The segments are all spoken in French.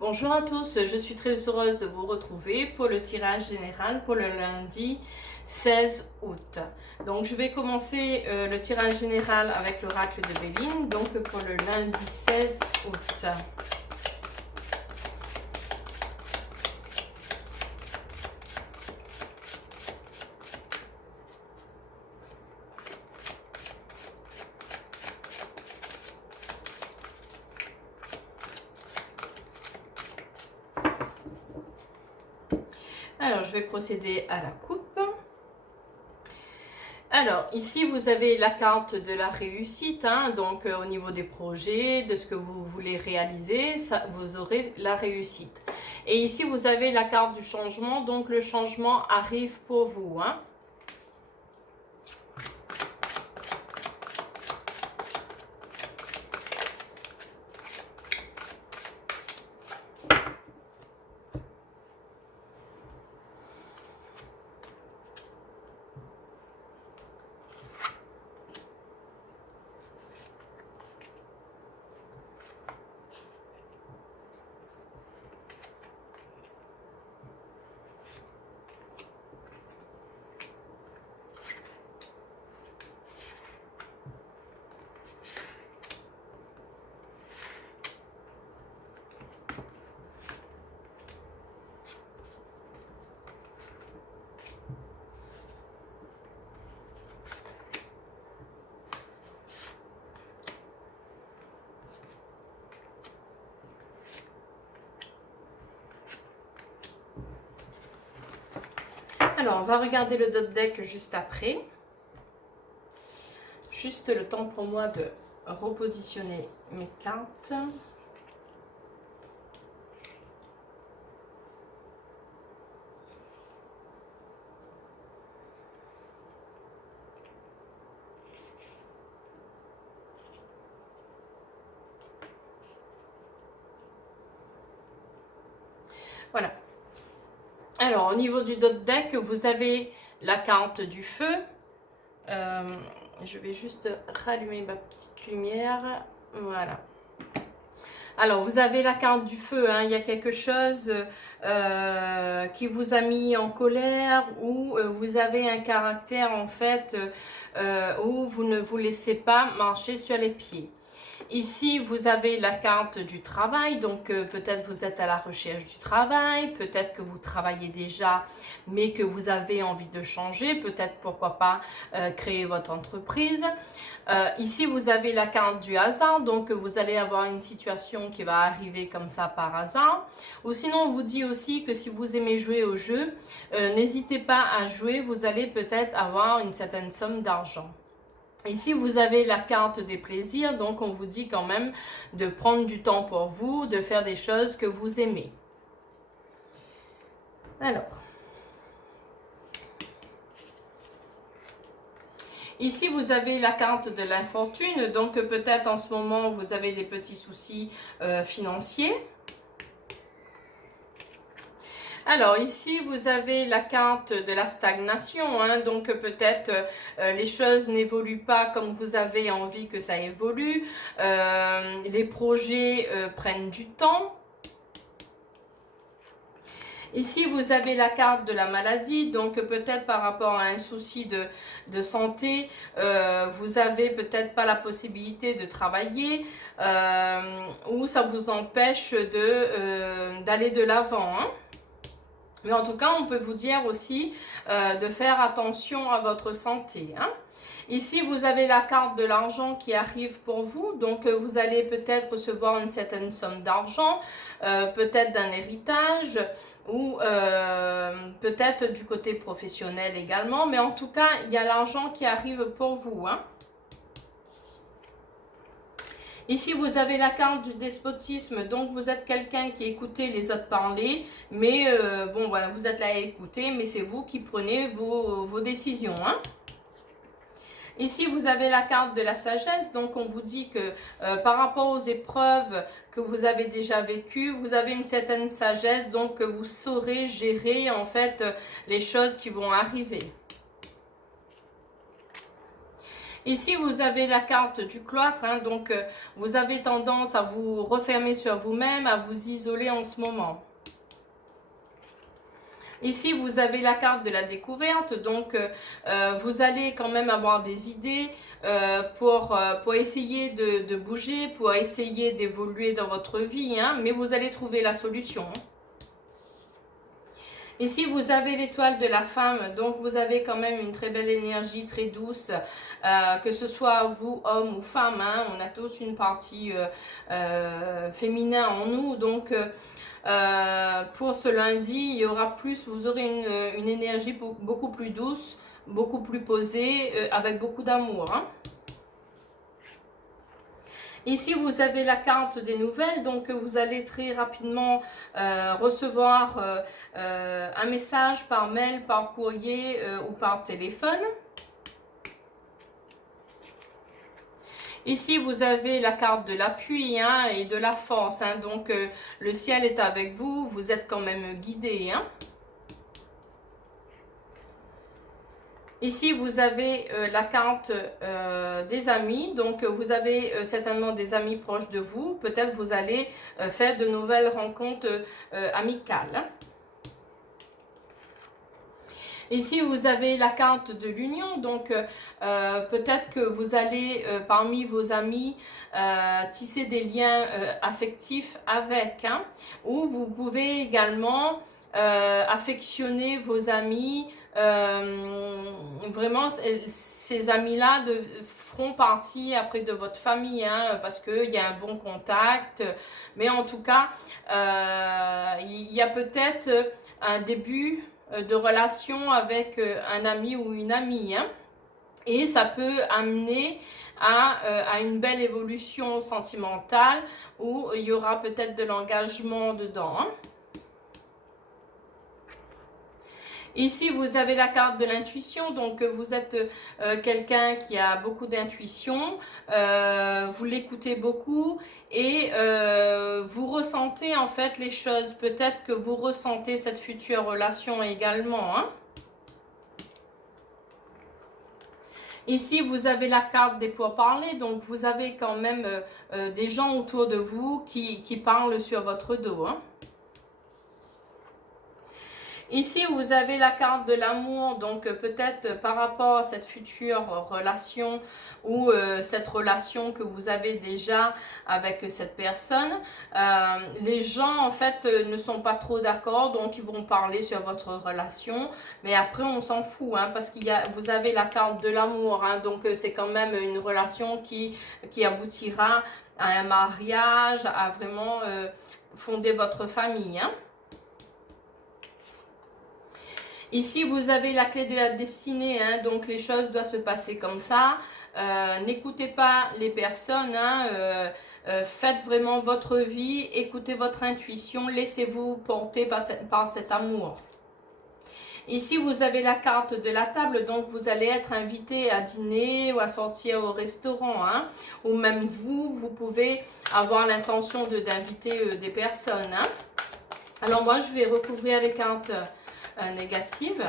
Bonjour à tous, je suis très heureuse de vous retrouver pour le tirage général pour le lundi 16 août. Donc je vais commencer le tirage général avec l'oracle de Béline, donc pour le lundi 16 août. Alors je vais procéder à la coupe. Alors, ici, vous avez la carte de la réussite, donc au niveau des projets, de ce que vous voulez réaliser, ça, vous aurez la réussite. Et ici, vous avez la carte du changement, donc le changement arrive pour vous. Alors, on va regarder le dot deck juste après. Juste le temps pour moi de repositionner mes cartes. Voilà. Alors, au niveau du dot deck, vous avez la carte du feu. Je vais juste rallumer ma petite lumière. Voilà. Alors, vous avez la carte du feu. Il y a quelque chose qui vous a mis en colère ou vous avez un caractère, en fait, où vous ne vous laissez pas marcher sur les pieds. Ici, vous avez la carte du travail, donc peut-être vous êtes à la recherche du travail, peut-être que vous travaillez déjà, mais que vous avez envie de changer, peut-être pourquoi pas créer votre entreprise. Ici, vous avez la carte du hasard, donc vous allez avoir une situation qui va arriver comme ça par hasard. Ou sinon, on vous dit aussi que si vous aimez jouer au jeu, n'hésitez pas à jouer, vous allez peut-être avoir une certaine somme d'argent. Ici, vous avez la carte des plaisirs, donc on vous dit quand même de prendre du temps pour vous, de faire des choses que vous aimez. Alors, ici, vous avez la carte de l'infortune, donc peut-être en ce moment, vous avez des petits soucis financiers. Alors ici, vous avez la carte de la stagnation, donc peut-être les choses n'évoluent pas comme vous avez envie que ça évolue, les projets prennent du temps. Ici, vous avez la carte de la maladie, donc peut-être par rapport à un souci de santé, vous avez peut-être pas la possibilité de travailler ou ça vous empêche d'aller de l'avant. Mais en tout cas, on peut vous dire aussi de faire attention à votre santé. Ici, vous avez la carte de l'argent qui arrive pour vous. Donc, vous allez peut-être recevoir une certaine somme d'argent, peut-être d'un héritage ou peut-être du côté professionnel également. Mais en tout cas, il y a l'argent qui arrive pour vous. Ici, vous avez la carte du despotisme, donc vous êtes quelqu'un qui écoutez les autres parler, mais bon, voilà, vous êtes là à écouter, mais c'est vous qui prenez vos décisions. Ici, vous avez la carte de la sagesse, donc on vous dit que par rapport aux épreuves que vous avez déjà vécues, vous avez une certaine sagesse, donc que vous saurez gérer en fait les choses qui vont arriver. Ici, vous avez la carte du cloître, hein, donc vous avez tendance à vous refermer sur vous-même, à vous isoler en ce moment. Ici, vous avez la carte de la découverte, donc vous allez quand même avoir des idées pour essayer de bouger, pour essayer d'évoluer dans votre vie, hein, mais vous allez trouver la solution. Ici, vous avez l'étoile de la femme, donc vous avez quand même une très belle énergie, très douce, que ce soit vous, homme ou femme, hein, on a tous une partie féminin en nous, donc pour ce lundi, il y aura plus, vous aurez une énergie beaucoup plus douce, beaucoup plus posée, avec beaucoup d'amour, hein. Ici, vous avez la carte des nouvelles, donc vous allez très rapidement recevoir un message par mail, par courrier ou par téléphone. Ici, vous avez la carte de l'appui, hein, et de la force, hein, donc le ciel est avec vous, vous êtes quand même guidé, hein. Ici, vous avez la carte des amis, donc vous avez certainement des amis proches de vous. Peut-être vous allez faire de nouvelles rencontres amicales. Ici, vous avez la carte de l'union, donc peut-être que vous allez, parmi vos amis, tisser des liens affectifs avec, hein, ou vous pouvez également affectionner vos amis. Vraiment, ces amis-là feront partie après de votre famille, hein, parce qu'il y a un bon contact. Mais en tout cas, il y a peut-être un début de relation avec un ami ou une amie, hein, et ça peut amener à une belle évolution sentimentale où il y aura peut-être de l'engagement dedans, hein. Ici, vous avez la carte de l'intuition, donc vous êtes quelqu'un qui a beaucoup d'intuition, vous l'écoutez beaucoup et vous ressentez en fait les choses. Peut-être que vous ressentez cette future relation également, hein. Ici, vous avez la carte des pourparlers, donc vous avez quand même des gens autour de vous qui parlent sur votre dos, hein. Ici, vous avez la carte de l'amour, donc peut-être par rapport à cette future relation ou cette relation que vous avez déjà avec cette personne, les gens en fait ne sont pas trop d'accord, donc ils vont parler sur votre relation, mais après on s'en fout, hein, parce vous avez la carte de l'amour, hein, donc c'est quand même une relation qui aboutira à un mariage, à vraiment fonder votre famille, hein. Ici, vous avez la clé de la destinée, hein, donc les choses doivent se passer comme ça. N'écoutez pas les personnes, hein, faites vraiment votre vie, écoutez votre intuition, laissez-vous porter par cet amour. Ici, vous avez la carte de la table, donc vous allez être invité à dîner ou à sortir au restaurant, hein, ou même vous pouvez avoir l'intention d'inviter des personnes, hein. Alors moi, je vais recouvrir les cartes négative.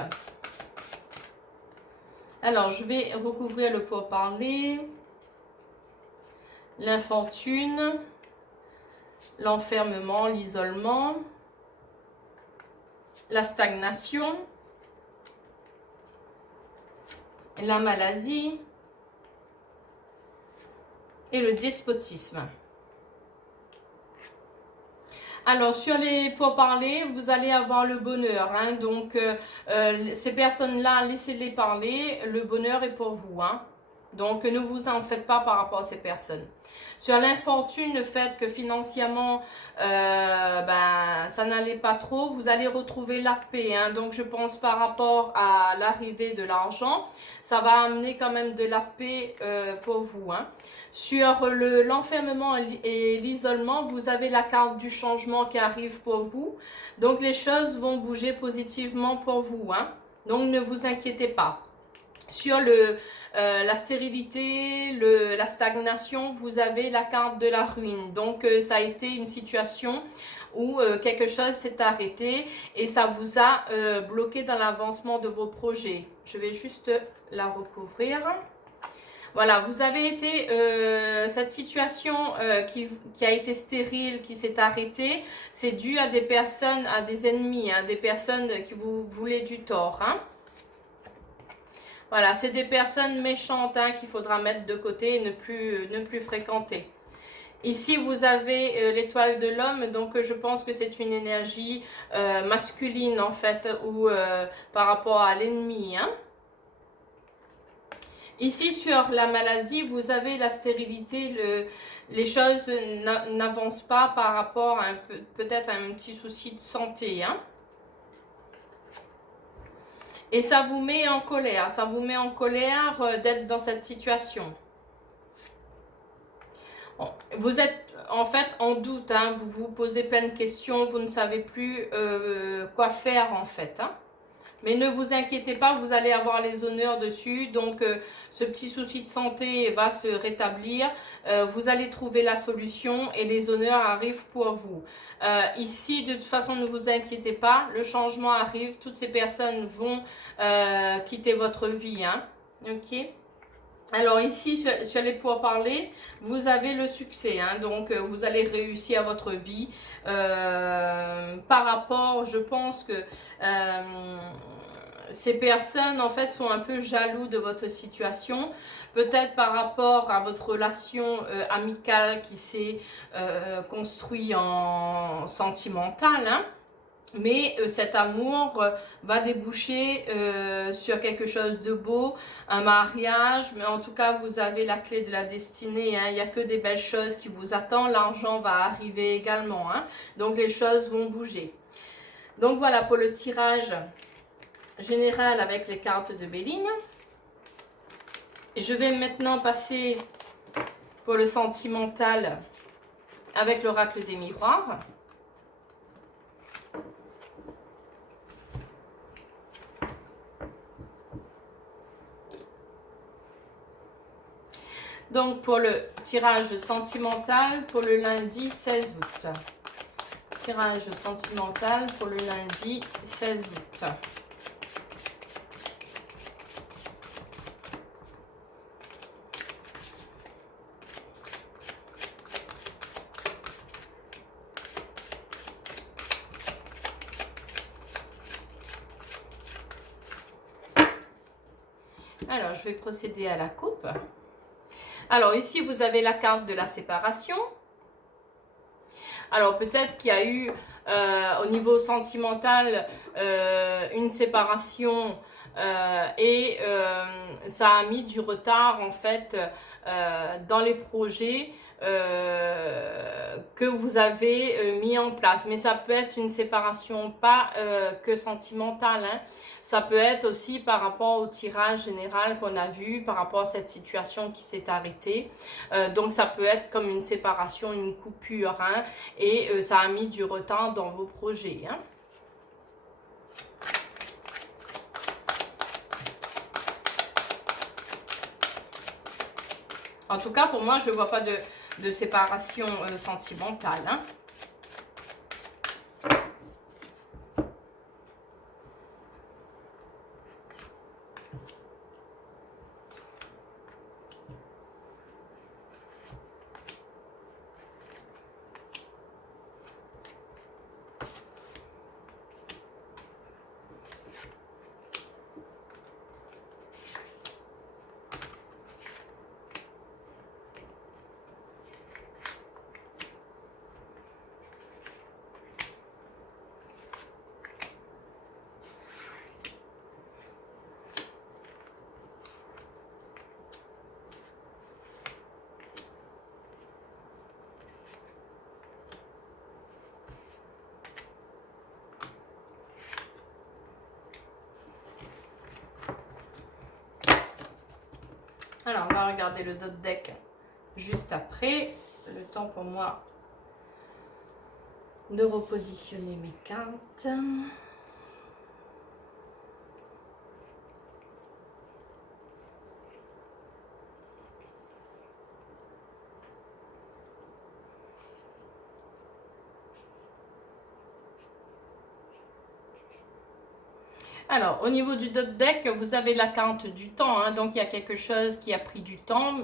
Alors, je vais recouvrir le pourparler, l'infortune, l'enfermement, l'isolement, la stagnation, la maladie et le despotisme. Alors, sur les pourparlers, vous allez avoir le bonheur, hein, donc ces personnes-là, laissez-les parler, le bonheur est pour vous, hein. Donc, ne vous en faites pas par rapport à ces personnes. Sur l'infortune, le fait que financièrement, ça n'allait pas trop, vous allez retrouver la paix, hein. Donc, je pense par rapport à l'arrivée de l'argent, ça va amener quand même de la paix pour vous, hein. Sur l'enfermement et l'isolement, vous avez la carte du changement qui arrive pour vous. Donc, les choses vont bouger positivement pour vous, hein. Donc, ne vous inquiétez pas. Sur la stérilité, la stagnation, vous avez la carte de la ruine. Donc, ça a été une situation où quelque chose s'est arrêté et ça vous a bloqué dans l'avancement de vos projets. Je vais juste la recouvrir. Voilà, vous avez été, cette situation qui a été stérile, qui s'est arrêtée, c'est dû à des personnes, à des ennemis, hein, des personnes qui vous voulaient du tort. Hein. Voilà, c'est des personnes méchantes hein, qu'il faudra mettre de côté et ne plus fréquenter. Ici, vous avez l'étoile de l'homme, donc je pense que c'est une énergie masculine en fait, ou par rapport à l'ennemi. Hein. Ici, sur la maladie, vous avez la stérilité, les choses n'avancent pas par rapport à peut-être un petit souci de santé. Hein. Et ça vous met en colère, d'être dans cette situation. Vous êtes en fait en doute, hein, vous vous posez plein de questions, vous ne savez plus quoi faire en fait. Hein. Mais ne vous inquiétez pas, vous allez avoir les honneurs dessus. Donc, ce petit souci de santé va se rétablir. Vous allez trouver la solution et les honneurs arrivent pour vous. Ici, de toute façon, ne vous inquiétez pas. Le changement arrive. Toutes ces personnes vont quitter votre vie. Hein. Ok. Alors ici, sur les pourparlers, vous avez le succès, hein, donc vous allez réussir votre vie. Par rapport, je pense que ces personnes en fait sont un peu jaloux de votre situation, peut-être par rapport à votre relation amicale qui s'est construite en sentimentale. Hein. Mais cet amour va déboucher sur quelque chose de beau, un mariage, mais en tout cas vous avez la clé de la destinée, hein. Il n'y a que des belles choses qui vous attendent, l'argent va arriver également, hein. Donc les choses vont bouger. Donc voilà pour le tirage général avec les cartes de Béline. Et je vais maintenant passer pour le sentimental avec l'oracle des miroirs. Donc pour le tirage sentimental pour le lundi 16 août. Tirage sentimental pour le lundi 16 août. Alors, je vais procéder à la coupe. Alors, ici, vous avez la carte de la séparation. Alors, peut-être qu'il y a eu, au niveau sentimental, une séparation et ça a mis du retard, en fait, dans les projets que vous avez mis en place. Mais ça peut être une séparation pas que sentimentale, hein. Ça peut être aussi par rapport au tirage général qu'on a vu, par rapport à cette situation qui s'est arrêtée. Donc ça peut être comme une séparation, une coupure, hein, et ça a mis du retard dans vos projets. Hein. En tout cas, pour moi, je ne vois pas de séparation sentimentale. Hein. Alors, on va regarder le dot deck juste après. Le temps pour moi de repositionner mes cartes. Alors, au niveau du deck, vous avez la carte du temps, hein, donc il y a quelque chose qui a pris du temps,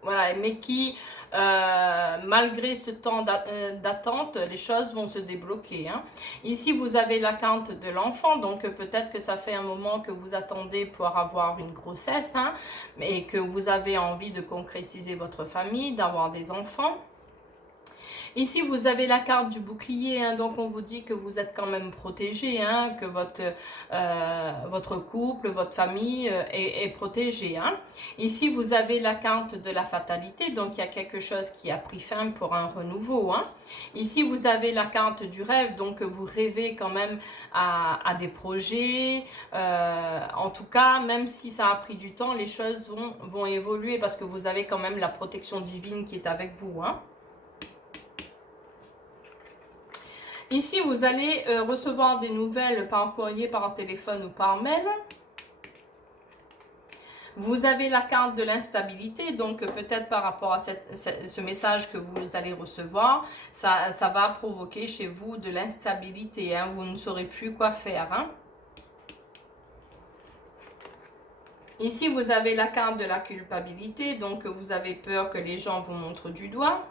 voilà, mais qui, malgré ce temps d'attente, les choses vont se débloquer. Hein. Ici, vous avez la carte de l'enfant, donc peut-être que ça fait un moment que vous attendez pour avoir une grossesse, hein, et que vous avez envie de concrétiser votre famille, d'avoir des enfants. Ici, vous avez la carte du bouclier, hein, donc on vous dit que vous êtes quand même protégé, hein, que votre couple, votre famille est protégée. Hein. Ici, vous avez la carte de la fatalité, donc il y a quelque chose qui a pris fin pour un renouveau. Hein. Ici, vous avez la carte du rêve, donc vous rêvez quand même à des projets. En tout cas, même si ça a pris du temps, les choses vont évoluer parce que vous avez quand même la protection divine qui est avec vous. Hein. Ici, vous allez recevoir des nouvelles par courrier, par téléphone ou par mail. Vous avez la carte de l'instabilité, donc peut-être par rapport à ce message que vous allez recevoir, ça va provoquer chez vous de l'instabilité. Hein, vous ne saurez plus quoi faire. Hein. Ici, vous avez la carte de la culpabilité, donc vous avez peur que les gens vous montrent du doigt.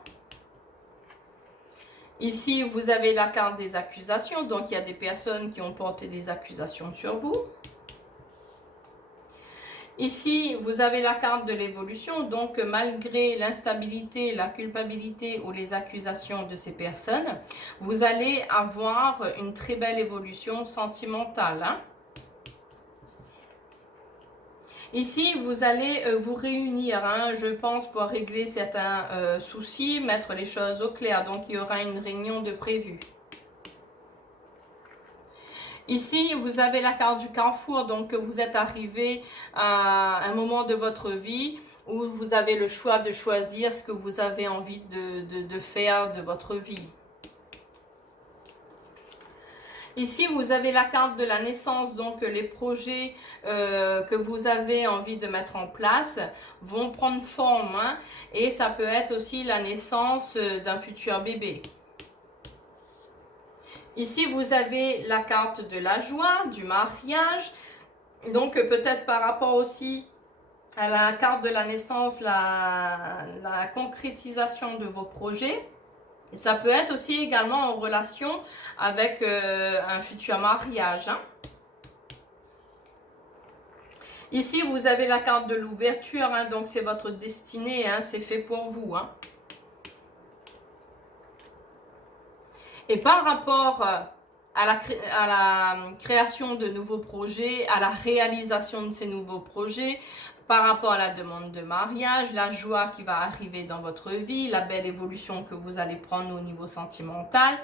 Ici, vous avez la carte des accusations, donc il y a des personnes qui ont porté des accusations sur vous. Ici, vous avez la carte de l'évolution, donc malgré l'instabilité, la culpabilité ou les accusations de ces personnes, vous allez avoir une très belle évolution sentimentale. Hein. Ici, vous allez vous réunir, hein, je pense, pour régler certains soucis, mettre les choses au clair. Donc, il y aura une réunion de prévu. Ici, vous avez la carte du carrefour, donc vous êtes arrivé à un moment de votre vie où vous avez le choix de choisir ce que vous avez envie de faire de votre vie. Ici, vous avez la carte de la naissance, donc les projets que vous avez envie de mettre en place vont prendre forme. Hein, et ça peut être aussi la naissance d'un futur bébé. Ici, vous avez la carte de la joie, du mariage. Donc, peut-être par rapport aussi à la carte de la naissance, la concrétisation de vos projets. Ça peut être aussi également en relation avec un futur mariage. Hein. Ici, vous avez la carte de l'ouverture, hein, donc c'est votre destinée, hein, c'est fait pour vous. Hein. Et par rapport à la création de nouveaux projets, à la réalisation de ces nouveaux projets, par rapport à la demande de mariage, la joie qui va arriver dans votre vie, la belle évolution que vous allez prendre au niveau sentimental,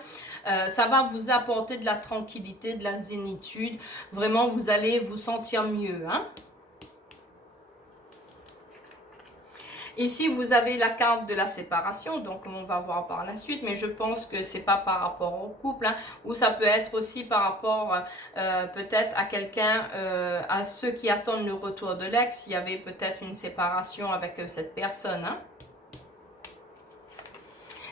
ça va vous apporter de la tranquillité, de la zénitude. Vraiment, vous allez vous sentir mieux. Hein. Ici, vous avez la carte de la séparation, donc on va voir par la suite, mais je pense que c'est pas par rapport au couple, hein, ou ça peut être aussi par rapport peut-être à quelqu'un, à ceux qui attendent le retour de l'ex, il y avait peut-être une séparation avec cette personne. Hein.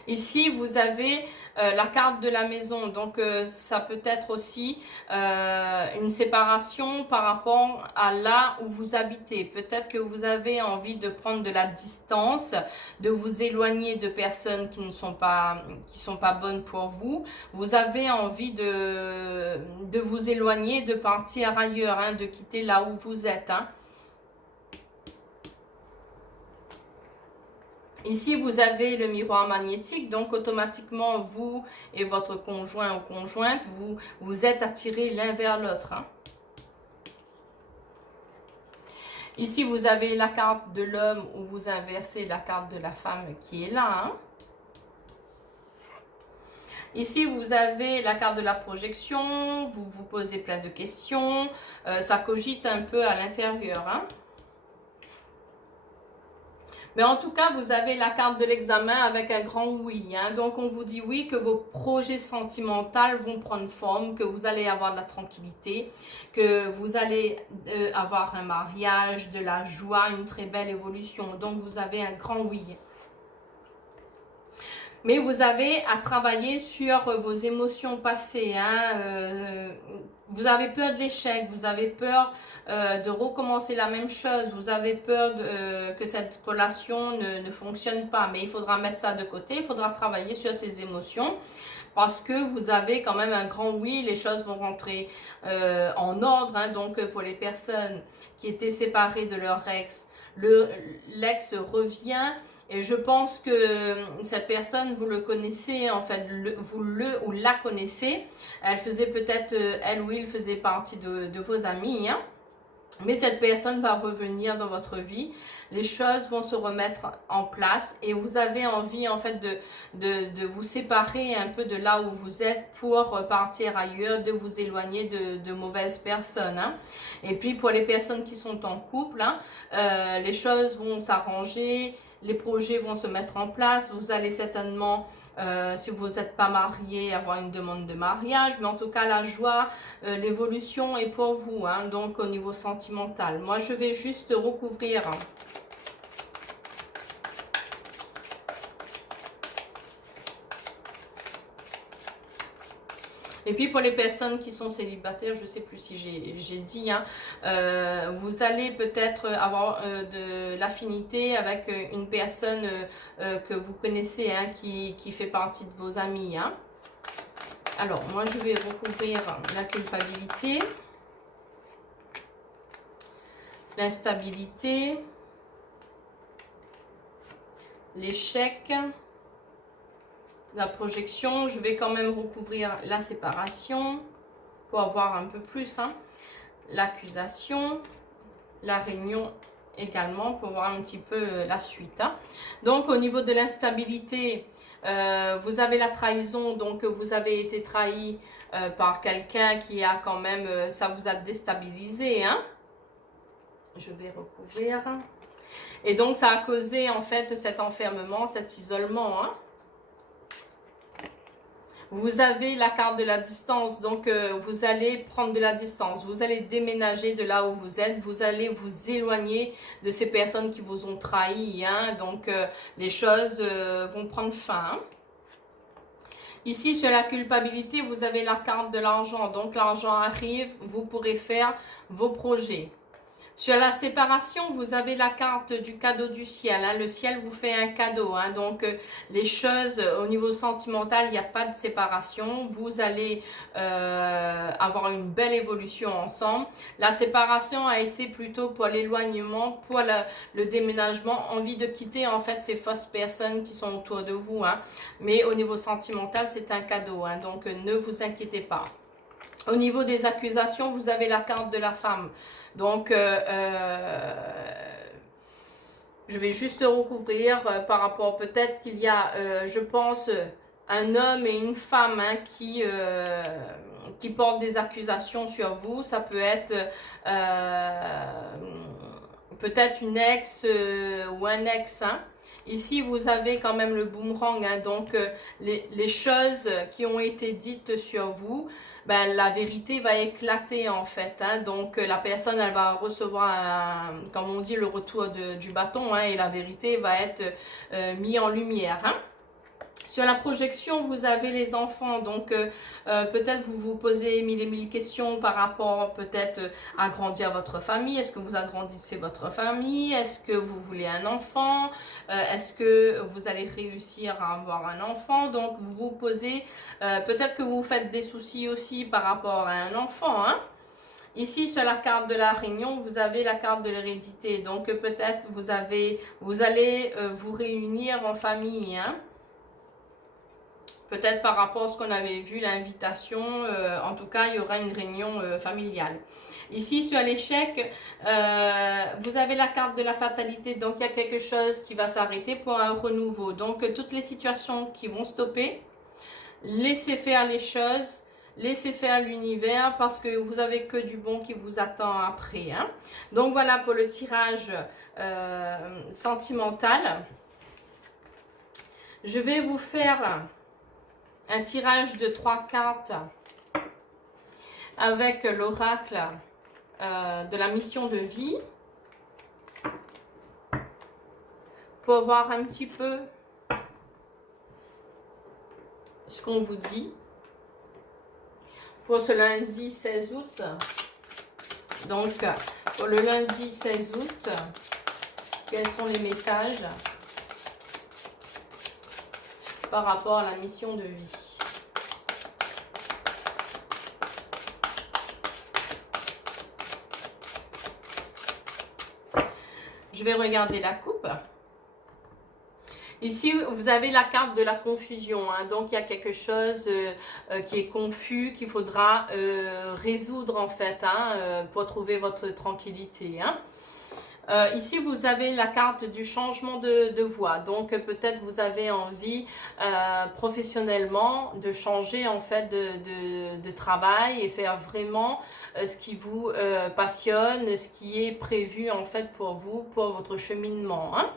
Ici, vous avez la carte de la maison, donc ça peut être aussi une séparation par rapport à là où vous habitez. Peut-être que vous avez envie de prendre de la distance, de vous éloigner de personnes qui ne sont pas, bonnes pour vous. Vous avez envie de vous éloigner, de partir ailleurs, hein, de quitter là où vous êtes. Hein. Ici, vous avez le miroir magnétique, donc automatiquement, vous et votre conjoint ou conjointe, vous êtes attirés l'un vers l'autre. Hein. Ici, vous avez la carte de l'homme où vous inversez la carte de la femme qui est là. Hein. Ici, vous avez la carte de la projection, vous vous posez plein de questions, ça cogite un peu à l'intérieur. Hein. Mais en tout cas, vous avez la carte de l'examen avec un grand oui. Hein. Donc, on vous dit oui, que vos projets sentimentaux vont prendre forme, que vous allez avoir de la tranquillité, que vous allez avoir un mariage, de la joie, une très belle évolution. Donc, vous avez un grand oui. Mais vous avez à travailler sur vos émotions passées. Hein. Vous avez peur de l'échec, vous avez peur de recommencer la même chose, vous avez peur que cette relation ne fonctionne pas. Mais il faudra mettre ça de côté, il faudra travailler sur ces émotions. Parce que vous avez quand même un grand oui, les choses vont rentrer en ordre. Hein. Donc pour les personnes qui étaient séparées de leur ex, l'ex revient. Et je pense que cette personne, vous le connaissez, en fait, vous le ou la connaissez. Elle faisait peut-être, elle ou il faisait partie de vos amis. Hein. Mais cette personne va revenir dans votre vie, les choses vont se remettre en place et vous avez envie en fait de vous séparer un peu de là où vous êtes pour partir ailleurs, de vous éloigner de mauvaises personnes. Hein. Et puis pour les personnes qui sont en couple, hein, les choses vont s'arranger, les projets vont se mettre en place, vous allez certainement... si vous n'êtes pas marié, avoir une demande de mariage, mais en tout cas la joie, l'évolution est pour vous, hein, donc au niveau sentimental. Moi je vais juste recouvrir et puis pour les personnes qui sont célibataires, je ne sais plus si j'ai dit, hein, vous allez peut-être avoir de l'affinité avec une personne que vous connaissez, hein, qui fait partie de vos amis. Hein. Alors, moi je vais recouvrir la culpabilité, l'instabilité, l'échec, la projection. Je vais quand même recouvrir la séparation pour avoir un peu plus. Hein. L'accusation, la réunion également pour voir un petit peu la suite. Hein. Donc au niveau de l'instabilité, vous avez la trahison, donc vous avez été trahi par quelqu'un qui a quand même, ça vous a déstabilisé. Hein. Je vais recouvrir. Et donc ça a causé en fait cet enfermement, cet isolement. Hein. Vous avez la carte de la distance, donc vous allez prendre de la distance, vous allez déménager de là où vous êtes, vous allez vous éloigner de ces personnes qui vous ont trahi, hein, donc les choses vont prendre fin. Hein. Ici, sur la culpabilité, vous avez la carte de l'argent, donc l'argent arrive, vous pourrez faire vos projets. Sur la séparation, vous avez la carte du cadeau du ciel. Hein. Le ciel vous fait un cadeau. Hein. Donc, les choses au niveau sentimental, il n'y a pas de séparation. Vous allez avoir une belle évolution ensemble. La séparation a été plutôt pour l'éloignement, pour le déménagement. Envie de quitter en fait ces fausses personnes qui sont autour de vous. Hein. Mais au niveau sentimental, c'est un cadeau. Hein. Donc, ne vous inquiétez pas. Au niveau des accusations, vous avez la carte de la femme. Donc, je vais juste recouvrir par rapport, peut-être qu'il y a, je pense, un homme et une femme, hein, qui portent des accusations sur vous. Ça peut être peut-être une ex ou un ex. Hein. Ici, vous avez quand même le boomerang, hein, donc les choses qui ont été dites sur vous, ben, la vérité va éclater en fait. Hein, donc la personne, elle va recevoir, comme on dit, le retour du bâton, hein, et la vérité va être mise en lumière. Hein. Sur la projection, vous avez les enfants, donc peut-être vous vous posez mille et mille questions par rapport peut-être à agrandir votre famille. Est-ce que vous agrandissez votre famille? Est-ce que vous voulez un enfant? Est-ce que vous allez réussir à avoir un enfant? Donc vous vous posez, peut-être que vous faites des soucis aussi par rapport à un enfant. Hein? Ici, sur la carte de la réunion, vous avez la carte de l'hérédité. Donc peut-être vous allez vous réunir en famille. Hein? Peut-être par rapport à ce qu'on avait vu, l'invitation, en tout cas, il y aura une réunion familiale. Ici, sur l'échec, vous avez la carte de la fatalité. Donc, il y a quelque chose qui va s'arrêter pour un renouveau. Donc, toutes les situations qui vont stopper, laissez faire les choses, laissez faire l'univers parce que vous n'avez que du bon qui vous attend après. Hein. Donc, voilà pour le tirage sentimental. Je vais vous faire un tirage de 3 cartes avec l'oracle de la mission de vie pour voir un petit peu ce qu'on vous dit pour ce lundi 16 août. Donc, pour le lundi 16 août, quels sont les messages par rapport à la mission de vie? Je vais regarder la coupe. Ici, vous avez la carte de la confusion, hein. Donc il y a quelque chose qui est confus, qu'il faudra résoudre en fait, hein, pour trouver votre tranquillité, hein. Ici, vous avez la carte du changement de voie. Donc, peut-être vous avez envie professionnellement de changer en fait de travail et faire vraiment ce qui vous passionne, ce qui est prévu en fait pour vous, pour votre cheminement, hein.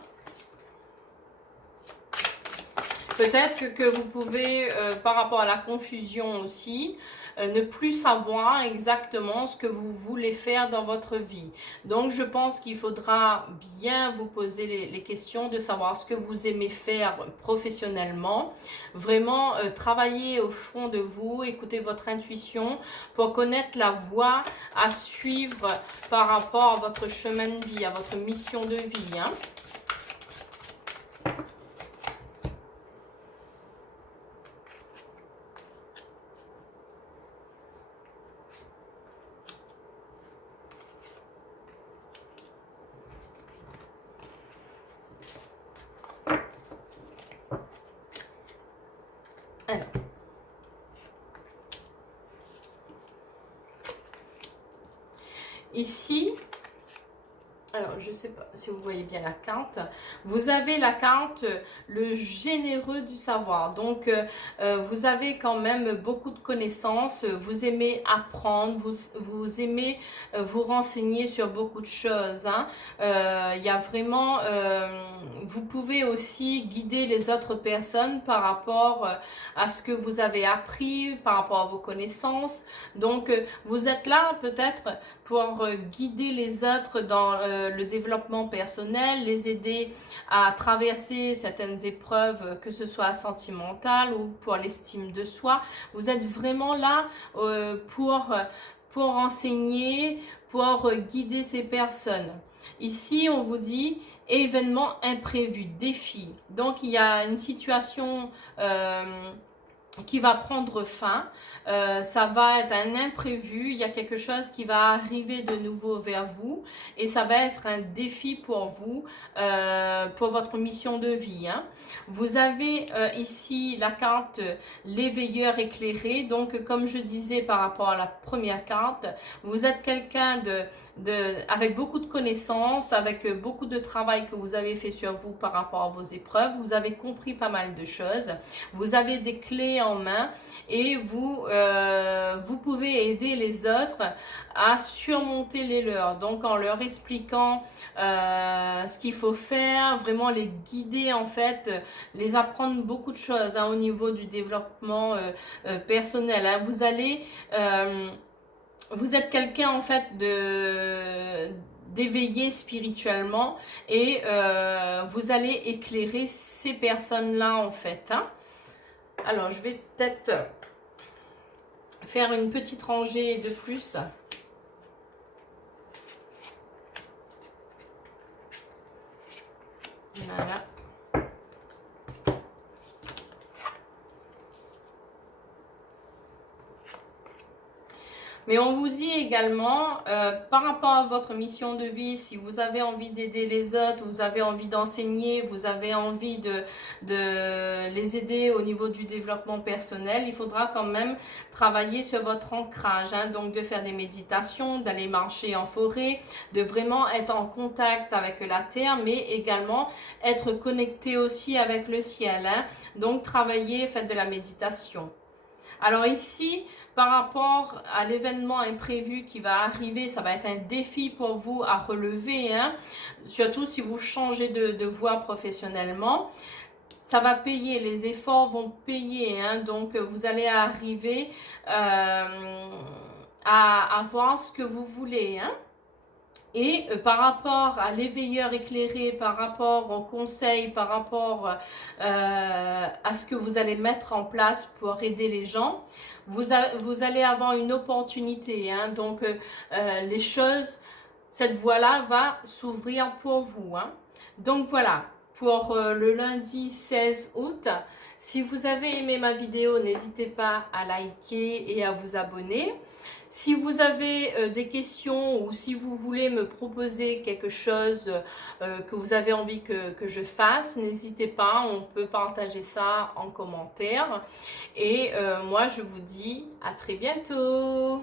Peut-être que vous pouvez, par rapport à la confusion aussi, ne plus savoir exactement ce que vous voulez faire dans votre vie. Donc, je pense qu'il faudra bien vous poser les questions de savoir ce que vous aimez faire professionnellement. Vraiment, travailler au fond de vous, écouter votre intuition pour connaître la voie à suivre par rapport à votre chemin de vie, à votre mission de vie, hein. Alors, ici, alors je ne sais pas si vous voyez bien la carte, vous avez la carte le généreux du savoir. Donc vous avez quand même beaucoup de connaissances, vous aimez apprendre, vous aimez vous renseigner sur beaucoup de choses, hein. Il y a vraiment, vous pouvez aussi guider les autres personnes par rapport à ce que vous avez appris, par rapport à vos connaissances. Donc vous êtes là peut-être pour guider les autres dans le développement personnel, les aider à traverser certaines épreuves, que ce soit sentimentales ou pour l'estime de soi. Vous êtes vraiment là pour enseigner, pour guider ces personnes. Ici, on vous dit événement imprévu, défi. Donc, il y a une situation qui va prendre fin, ça va être un imprévu, il y a quelque chose qui va arriver de nouveau vers vous et ça va être un défi pour vous, pour votre mission de vie, hein. Vous avez ici la carte l'éveilleur éclairé. Donc comme je disais par rapport à la première carte, vous êtes quelqu'un avec beaucoup de connaissances, avec beaucoup de travail que vous avez fait sur vous par rapport à vos épreuves. Vous avez compris pas mal de choses, vous avez des clés en main et vous pouvez aider les autres à surmonter les leurs. Donc en leur expliquant ce qu'il faut faire, vraiment les guider en fait, les apprendre beaucoup de choses, hein, au niveau du développement personnel, hein. Vous êtes quelqu'un en fait d'éveillé spirituellement et vous allez éclairer ces personnes-là en fait, hein. Alors, je vais peut-être faire une petite rangée de plus. Voilà. Mais on vous dit également, par rapport à votre mission de vie, si vous avez envie d'aider les autres, vous avez envie d'enseigner, vous avez envie de les aider au niveau du développement personnel, il faudra quand même travailler sur votre ancrage, hein, donc de faire des méditations, d'aller marcher en forêt, de vraiment être en contact avec la terre, mais également être connecté aussi avec le ciel, hein. Donc travailler, faites de la méditation. Alors ici, par rapport à l'événement imprévu qui va arriver, ça va être un défi pour vous à relever, hein, surtout si vous changez de voie professionnellement. Ça va payer, les efforts vont payer, hein, donc vous allez arriver à avoir ce que vous voulez, hein. Et par rapport à l'éveilleur éclairé, par rapport aux conseils, par rapport à ce que vous allez mettre en place pour aider les gens, vous allez avoir une opportunité. Hein. Donc, les choses, cette voie-là va s'ouvrir pour vous. Hein. Donc, voilà, pour le lundi 16 août. Si vous avez aimé ma vidéo, n'hésitez pas à liker et à vous abonner. Si vous avez des questions ou si vous voulez me proposer quelque chose que vous avez envie que je fasse, n'hésitez pas, on peut partager ça en commentaire. Et moi, je vous dis à très bientôt.